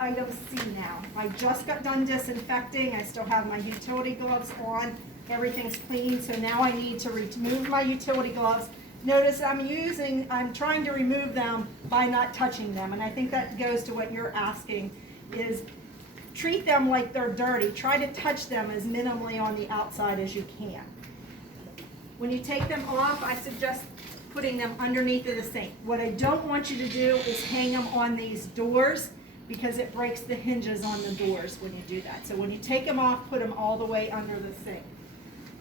item C now. I just got done disinfecting. I still have my utility gloves on. Everything's clean, so now I need to remove my utility gloves. Notice I'm trying to remove them by not touching them, and I think that goes to what you're asking, is treat them like they're dirty. Try to touch them as minimally on the outside as you can. When you take them off, I suggest putting them underneath of the sink. What I don't want you to do is hang them on these doors, because it breaks the hinges on the doors when you do that. So when you take them off, put them all the way under the sink.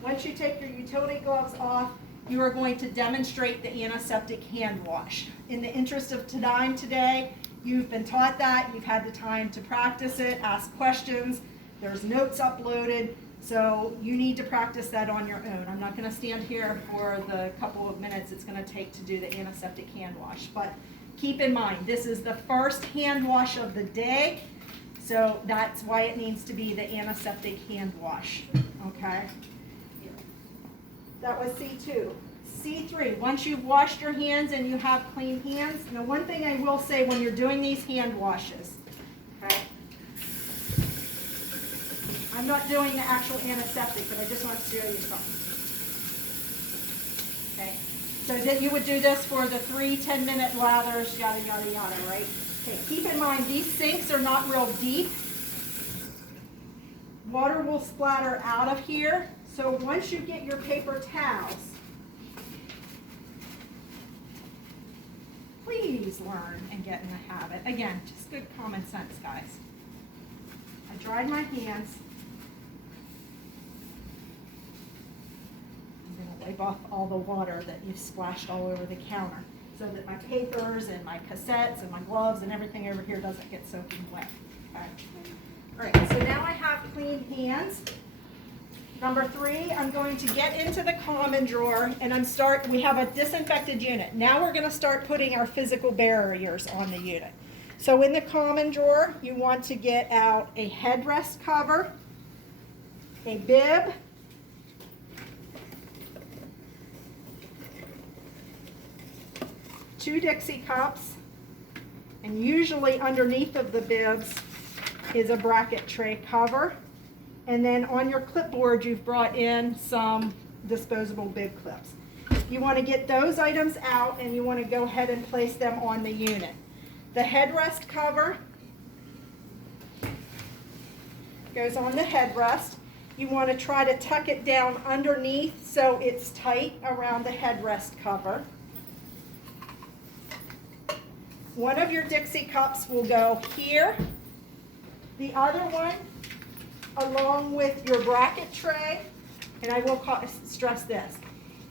Once you take your utility gloves off, you are going to demonstrate the antiseptic hand wash. In the interest of time today, you've been taught that, you've had the time to practice it, ask questions, there's notes uploaded, so you need to practice that on your own. I'm not going to stand here for the couple of minutes it's going to take to do the antiseptic hand wash, but keep in mind, this is the first hand wash of the day, so that's why it needs to be the antiseptic hand wash, okay? That was C2. C3, once you've washed your hands and you have clean hands, now one thing I will say when you're doing these hand washes, okay? I'm not doing the actual antiseptic, but I just want to show you something. Okay, so that you would do this for the 3 10-minute lathers, yada, yada, yada, right? Okay, keep in mind, these sinks are not real deep. Water will splatter out of here. So once you get your paper towels, please learn and get in the habit. Again, just good common sense, guys. I dried my hands. I'm going to wipe off all the water that you've splashed all over the counter so that my papers and my cassettes and my gloves and everything over here doesn't get soaking wet. Okay. All right, so now I have clean hands. Number 3, I'm going to get into the common drawer and we have a disinfected unit. Now we're going to start putting our physical barriers on the unit. So in the common drawer, you want to get out a headrest cover, a bib, two Dixie cups, and usually underneath of the bibs is a bracket tray cover. And then on your clipboard, you've brought in some disposable bib clips. You want to get those items out and you want to go ahead and place them on the unit. The headrest cover goes on the headrest. You want to try to tuck it down underneath so it's tight around the headrest cover. One of your Dixie cups will go here. The other one, along with your bracket tray, and I will stress this.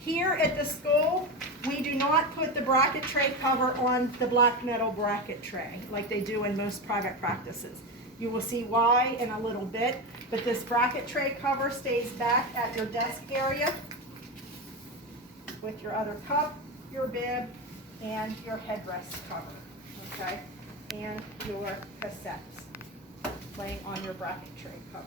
Here at the school, we do not put the bracket tray cover on the black metal bracket tray like they do in most private practices. You will see why in a little bit, but this bracket tray cover stays back at your desk area with your other cup, your bib, and your headrest cover, okay? And your cassettes laying on your bracket tray cover.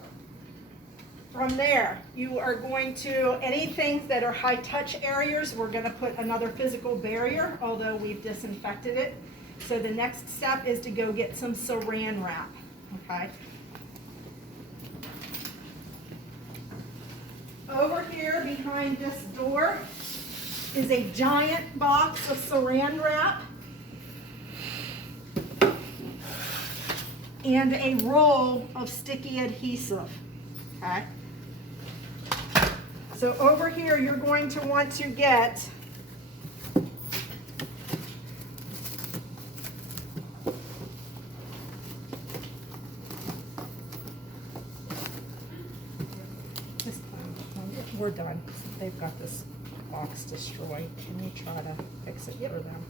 From there, you are going to, anything that are high touch areas, we're going to put another physical barrier, although we've disinfected it. So the next step is to go get some saran wrap, okay? Over here behind this door is a giant box of saran wrap and a roll of sticky adhesive, okay? So over here, you're going to want to get we're done. They've got this box destroyed. Can you try to fix it for them?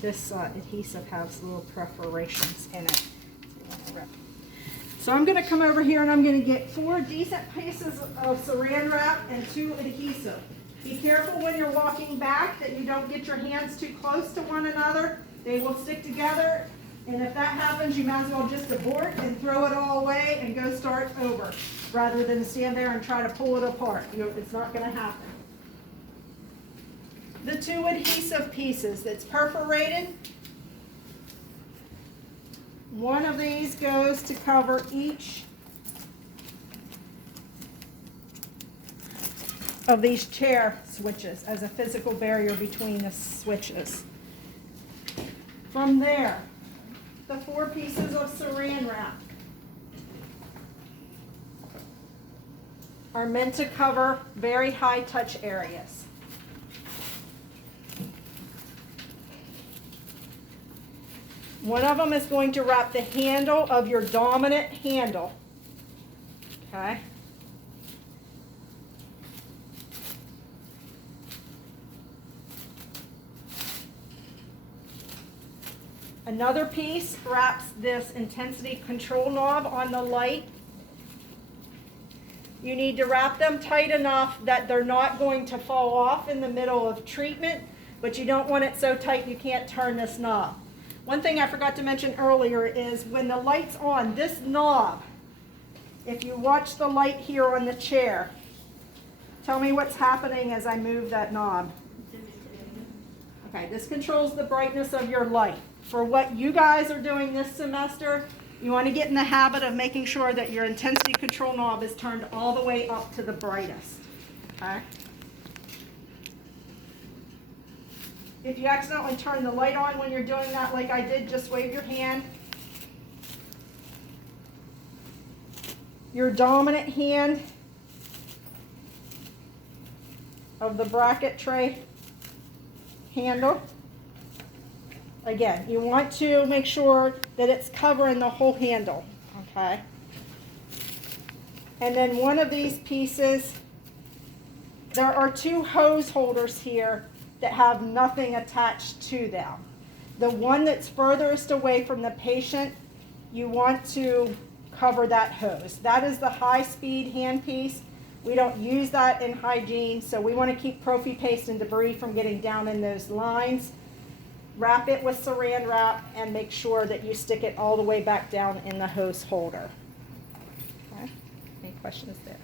this adhesive has little perforations in it. So I'm going to come over here and I'm going to get 4 decent pieces of saran wrap and 2 adhesive. Be careful when you're walking back that you don't get your hands too close to one another. They will stick together, and if that happens, you might as well just abort and throw it all away and go start over, rather than stand there and try to pull it apart. It's not going to happen. The 2 adhesive pieces that's perforated, one of these goes to cover each of these chair switches as a physical barrier between the switches. From there, the 4 pieces of saran wrap are meant to cover very high touch areas. One of them is going to wrap the handle of your dominant handle. Okay. Another piece wraps this intensity control knob on the light. You need to wrap them tight enough that they're not going to fall off in the middle of treatment, but you don't want it so tight you can't turn this knob. One thing I forgot to mention earlier is when the light's on, this knob, if you watch the light here on the chair, tell me what's happening as I move that knob. Okay, this controls the brightness of your light. For what you guys are doing this semester, you want to get in the habit of making sure that your intensity control knob is turned all the way up to the brightest. Okay? If you accidentally turn the light on when you're doing that like I did, just wave your hand. Your dominant hand of the bracket tray handle. Again, you want to make sure that it's covering the whole handle, okay? And then one of these pieces, there are 2 hose holders here that have nothing attached to them. The one that's furthest away from the patient, you want to cover that hose. That is the high-speed handpiece. We don't use that in hygiene, so we want to keep prophy paste and debris from getting down in those lines. Wrap it with saran wrap and make sure that you stick it all the way back down in the hose holder. Okay. Any questions there?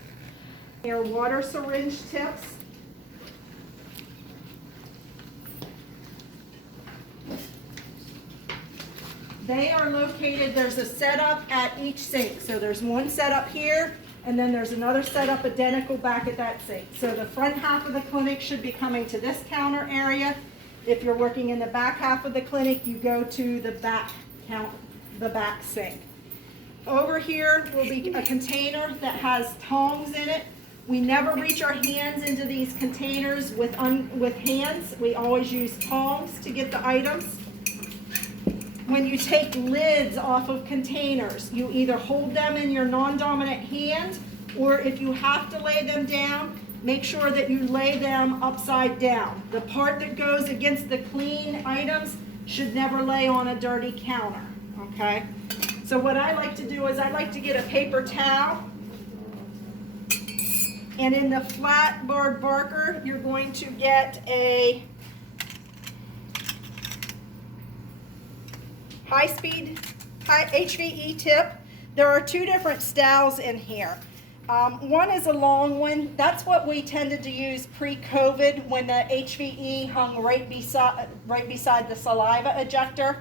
Your water syringe tips. They are located, there's a setup at each sink. So there's one setup here, and then there's another setup identical back at that sink. So the front half of the clinic should be coming to this counter area. If you're working in the back half of the clinic, you go to the back sink. Over here will be a container that has tongs in it. We never reach our hands into these containers with hands. We always use tongs to get the items. When you take lids off of containers, you either hold them in your non-dominant hand, or if you have to lay them down, make sure that you lay them upside down. The part that goes against the clean items should never lay on a dirty counter, okay? So what I like to do is I like to get a paper towel, and in the flat barred barker, you're going to get a high-speed HVE tip. There are 2 different styles in here. One is a long one. That's what we tended to use pre-COVID when the HVE hung right beside the saliva ejector.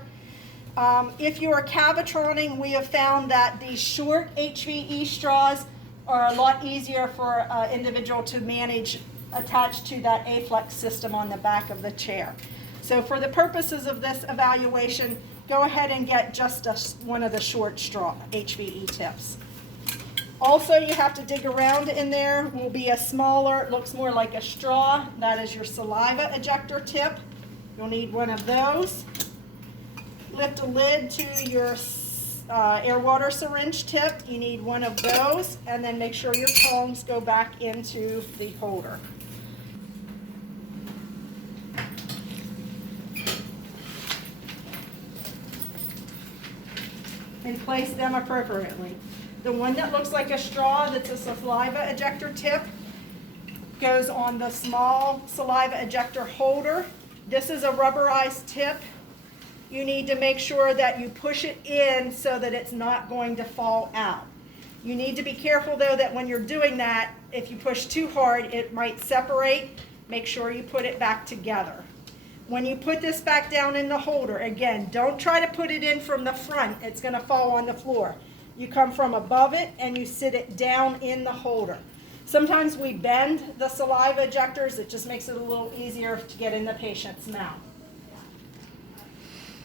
If you are cavitroning, we have found that these short HVE straws are a lot easier for an individual to manage attached to that Aflex system on the back of the chair. So for the purposes of this evaluation, go ahead and get just one of the short straw HVE tips. Also, you have to dig around in there. Will be a smaller, it looks more like a straw. That is your saliva ejector tip. You'll need one of those. Lift a lid to your air water syringe tip. You need one of those, and then make sure your tongs go back into the holder. and place them appropriately. The one that looks like a straw, that's a saliva ejector tip, goes on the small saliva ejector holder. This is a rubberized tip. You need to make sure that you push it in so that it's not going to fall out. You need to be careful though that when you're doing that, if you push too hard, it might separate. Make sure you put it back together. When you put this back down in the holder, again, don't try to put it in from the front. It's going to fall on the floor. You come from above it and you sit it down in the holder. Sometimes we bend the saliva ejectors. It just makes it a little easier to get in the patient's mouth.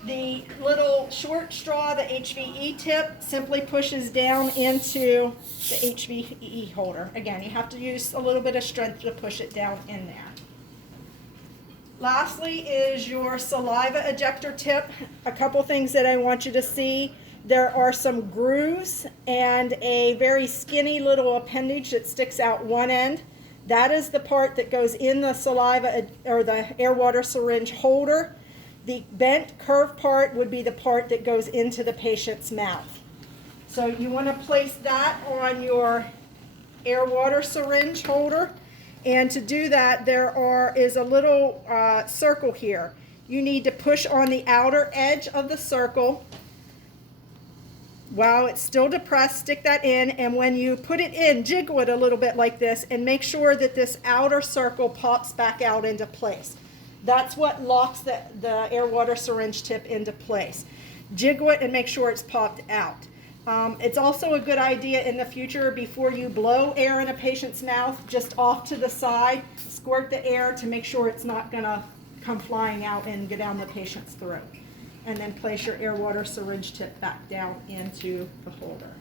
The little short straw, the HVE tip, simply pushes down into the HVE holder. Again, you have to use a little bit of strength to push it down in there. Lastly is your saliva ejector tip. A couple things that I want you to see. There are some grooves and a very skinny little appendage that sticks out one end. That is the part that goes in the saliva or the air water syringe holder. The bent curved part would be the part that goes into the patient's mouth. So you want to place that on your air water syringe holder. And to do that, there is a little circle here. You need to push on the outer edge of the circle. While it's still depressed, stick that in, and when you put it in, jiggle it a little bit like this and make sure that this outer circle pops back out into place. That's what locks the air water syringe tip into place. Jiggle it and make sure it's popped out. It's also a good idea in the future, before you blow air in a patient's mouth, just off to the side, squirt the air to make sure it's not going to come flying out and get down the patient's throat. And then place your air water syringe tip back down into the holder.